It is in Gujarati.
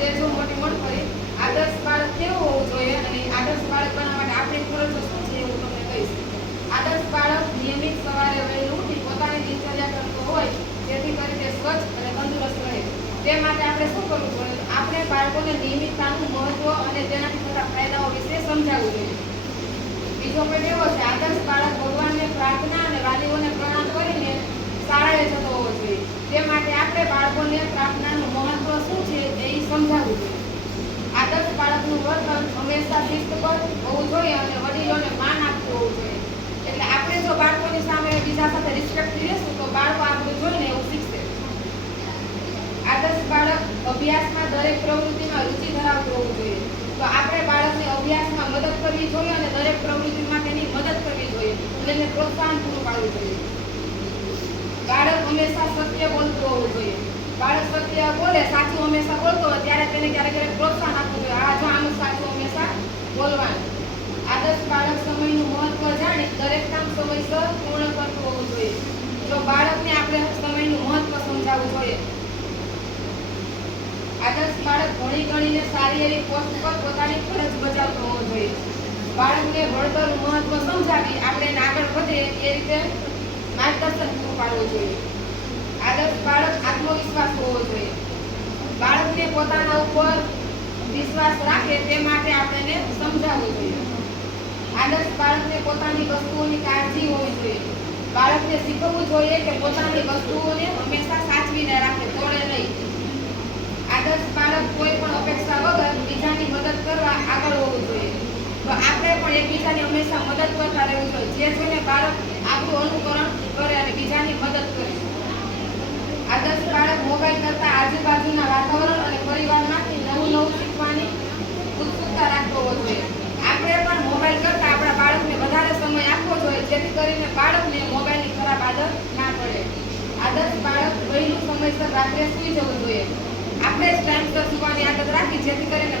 જો મોટી કરી આદર્શ બાળક કેવું હોવું જોઈએ અને આદર્શ બાળક બનવા માટે આપણી ફરજો શું છે એવું તમને કહીશ. આદર્શ બાળક નિયમિત સવારે વહેલું ઉઠી પોતાની દિનચર્યા કરતો હોય જેથી કરી તે સ્વચ્છ અને તંદુરસ્ત રહે. તે માટે આપણે શું કરવું જોઈએ? આપણે બાળકોને નિયમિતતાનું મહત્વ અને તેનાથી થતા ફાયદાઓ વિશે સમજાવવું જોઈએ. બીજો પોઈન્ટ એવો છે, આદર્શ બાળક ભગવાનને પ્રાર્થના અને વાલીઓને પ્રણામ કરીને શાળાએ જતો હોવો જોઈએ. તે માટે આપણે બાળકોને પ્રાર્થનાનું મહત્વ શું છે એ સમજાવવું જોઈએ. આદર્શ બાળકનું વર્તન હંમેશા શિસ્તબદ્ધ હોવું જોઈએ અને વડીલોને માન આપવું હોવું જોઈએ. એટલે આપણે જો બાળકોની સામે બીજા સાથે રિસ્પેક્ટથી રહેશું તો બાળકો આપણે જોઈને એવું શીખશે. આદર્શ બાળક અભ્યાસમાં દરેક પ્રવૃત્તિમાં રુચિ ધરાવતું હોવું જોઈએ. તો આપણે બાળકને અભ્યાસમાં મદદ કરવી જોઈએ અને દરેક પ્રવૃત્તિમાં તેની મદદ કરવી જોઈએ અને તેને પ્રોત્સાહન પૂરું પાડવું જોઈએ. બાળક હંમેશા સત્ય બોલતું હોવું જોઈએ. બાળક સત્ય બોલે, સાચું હંમેશા બોલતો હોય ત્યારે તેને ક્યારેક પ્રોત્સાહન આપવું જોઈએ. આ જો આનું સાચું હંમેશા બોલવાનું. આદર્શ બાળક સમયનું મહત્વ જાણી દરેક કામ સમયસર પૂર્ણ કરતું હોવું જોઈએ. જો બાળકને આપણે સમયનું મહત્વ સમજાવવું જોઈએ. આદર્શ બાળક ભણી ગણીને સારી એવી પોસ્ટ પર પોતાની ફરજ બજાવતો હોવો જોઈએ. બાળકને ભણતરનું મહત્વ સમજાવી આપણે એને આગળ વધે એ રીતે માર્ગદર્શન પૂરું પાડવું જોઈએ. આદર્શ બાળક આત્મવિશ્વાસ હોવો જોઈએ. બાળકને પોતાના ઉપર વિશ્વાસ રાખે તે માટે આપણે એને સમજાવવું જોઈએ. આદર્શ બાળકને પોતાની વસ્તુઓની કાળજી હોવી જોઈએ. બાળકને શીખવવું જોઈએ કે પોતાની વસ્તુઓને હંમેશા સાચવીને રાખે, તોડે નહીં. આદર્શ બાળક કોઈ પણ અપેક્ષા વગર બીજાની મદદ કરવા આગળ હોવું જોઈએ. તો આપણે પણ એકબીજાની હંમેશા મદદ કરતા રહેવું જોઈએ. જે જોઈને બાળક આપણું અનુકરણ કરે અને બીજાની મદદ કરે. આદર્શ બાળક મોબાઈલ કરતા આજુબાજુના વાતાવરણ અને પરિવારમાંથી નવું શીખવાની ઉત્સુકતા રાખતો હોવો જોઈએ. આપણે પણ મોબાઈલ કરતા આપણા બાળકને વધારે સમય આપવો જોઈએ જેથી કરીને બાળકને મોબાઈલની ખરાબ આદત ના પડે. આદર્શ બાળક વહેલું સમયસર રાત્રે સૂઈ જવું જોઈએ. આપણે જ ટાઈમસર સુવાની આદત રાખી જેથી કરીને